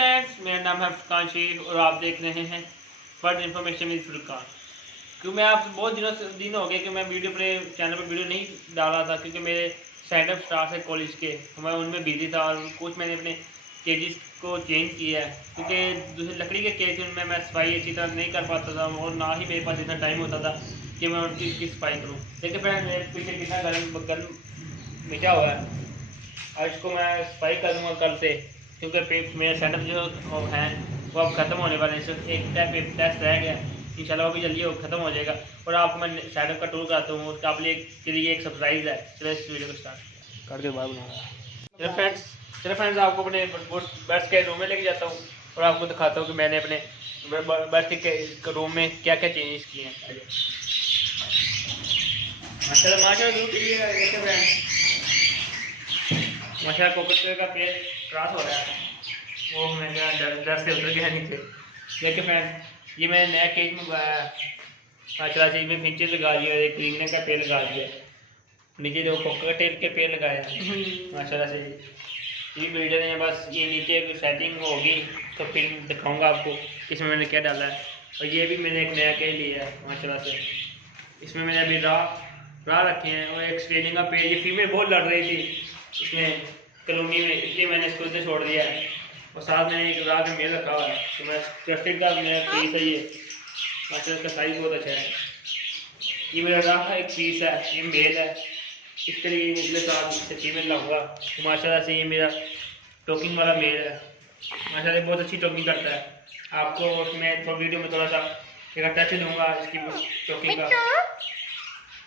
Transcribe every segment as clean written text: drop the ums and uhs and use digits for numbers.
Friends, मेरा नाम है फुरकान शीर और आप देख रहे हैं बर्ड इन्फॉर्मेशन विद फुरकान। क्योंकि मैं आप बहुत दिन हो गए कि मैं वीडियो अपने चैनल पर वीडियो नहीं डाल रहा था, क्योंकि मेरे स्टैंड अप स्टाफ है कॉलेज के, तो मैं उनमें बिजी था और कुछ मैंने अपने केजेस को चेंज किया है, क्योंकि दूसरी लकड़ी के केज उनमें मैं सफाई अच्छी तरह नहीं कर पाता था और ना ही मेरे पास इतना टाइम होता था कि मैं उनकी सफाई करूँ। देखिए फ्रेंड, मेरे पीछे कितना गर्म मिटा हुआ है, और इसको मैं सफाई करूँगा कल से, क्योंकि मेरा सेटअप जो है वो अब ख़त्म होने वाले हैं। एक टेस्ट रह गया, इंशाल्लाह वो भी जल्दी वो ख़त्म हो जाएगा और आपको मैं सेटअप का टूर कराता हूँ। उसका आप के लिए एक सरप्राइज़ है। चलो इस वीडियो को स्टार्ट कर के बाद बना। चलो फ्रेंड्स, आपको अपने बर्ड्स के रूम में लेके जाता हूँ और आपको दिखाता हूँ कि मैंने अपने बर्ड्स के रूम में क्या क्या चेंजेस किए हैं। माशाल्लाह कोकट का पेड़ क्रॉस हो रहा है, वो मैं डर से उतर गया नीचे। देखिए फ्रेंड, ये मैंने नया केज मंगवाया माशाल्लाह से, इसमें फिंचेस लगा दिए और एक क्रीमने का पेड़ लगा दिया, नीचे जो कोकटेल के पेड़ लगाए हैं माशाल्लाह से। ये ब्रीडर है, बस ये नीचे सेटिंग होगी तो फिर दिखाऊंगा आपको इसमें मैंने क्या डाला है। और ये भी मैंने एक नया केज लिया है माशाल्लाह से, इसमें मैंने अभी राह रखे हैं और एक स्ट्रेनिंग का पेड़। ये फीमेल बहुत लड़ रही थी इसमें कॉलोनी में, इसलिए मैंने इसको इधर छोड़ दिया है और साथ मैंने एक राह का मेल रखा हुआ है। तो मैं ट्रस्टेड का मेरा पीस है ये माशाल्लाह, इसका साइज बहुत अच्छा है। ये मेरा राह का एक पीस है, ये मेल है, इसके लिए निकले साथ इससे फीमेल लाऊंगा। तो माशाल्लाह से ये मेरा टोकिंग वाला मेल है, माशाल्लाह बहुत अच्छी टोकिंग करता है। आपको मैं थोड़ा वीडियो में थोड़ा सा एक टच दूँगा इसकी टोकिंग का।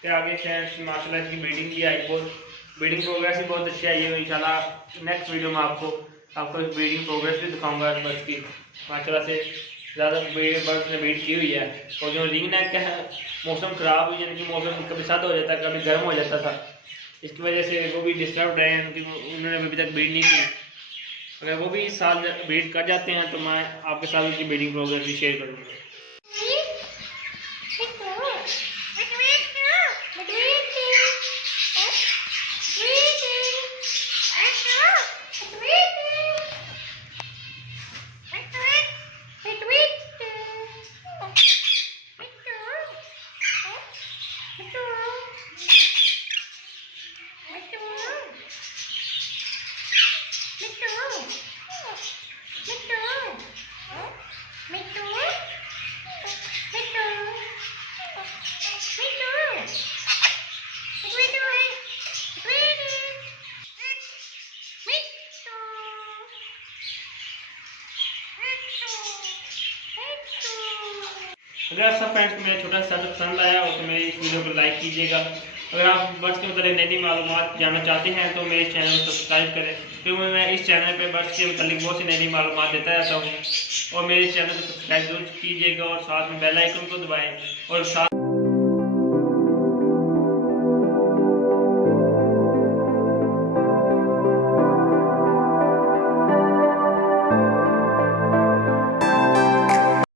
फिर आगे फ्रेंड्स माशाल्लाह इसकी ब्रीडिंग भी आई, बहुत ब्रीडिंग प्रोग्रेस भी बहुत अच्छी आई है। इंशाल्लाह नेक्स्ट वीडियो में आपको ब्रीडिंग प्रोग्रेस भी दिखाऊंगा इस बर्ड्स की। माशाल्लाह से ज़्यादा बर्ड्स ने ब्रीड की हुई है। और जो रिंग नेक का है, मौसम ख़राब हुई, यानी कि मौसम कभी सर्द हो जाता कभी गर्म हो जाता था, इसकी वजह से वो भी डिस्टर्ब रहे हैं, क्योंकि उन्होंने अभी तक ब्रीड नहीं की। अगर वो भी इस साल ब्रीड कर जाते हैं तो मैं आपके साथ उनकी ब्रीडिंग प्रोग्रेस भी शेयर करूँगा। अगर सब फ्रेंड्स को मेरा छोटा सा पसंद आया हो तो मेरी इस वीडियो को लाइक कीजिएगा। अगर आप बर्ड्स के मतलब नई मालूमात जानना चाहते हैं तो मेरे चैनल को सब्सक्राइब करें, क्योंकि मैं इस चैनल पे बर्ड्स के मतलब बहुत सी नई मालूमात देता रहता हूँ। और मेरे चैनल को सब्सक्राइब जरूर कीजिएगा और साथ में बेल आइकन को दबाएँ और साथ